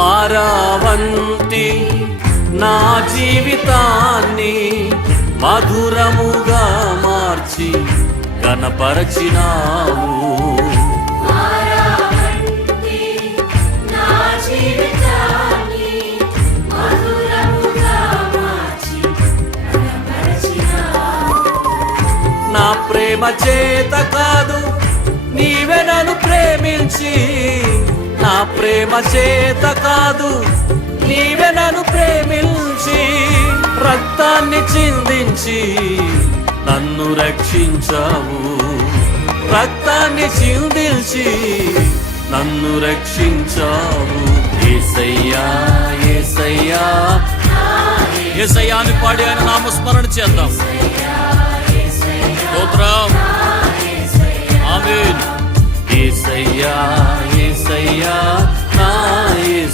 మారావంటి నా జీవితాన్ని మధురముగా మార్చి ఘనపరచినావు. నా ప్రేమ చేత కాదు నీవే నన్ను ప్రేమించి, నా ప్రేమ చేత కాదు నీవే నన్ను ప్రేమించి, రక్తాన్ని చిందించి నన్ను రక్షించావు. రక్తాన్ని చిందించి నన్ను రక్షించావు. యేసయ్యా యేసయ్యా యేసయ్యా అని పాడి ఆయన నామస్మరణ చేద్దాం. స్తోత్రం, ఆమేన్. యేసయ్యా యేసయ్యా నా యేసయ్యా.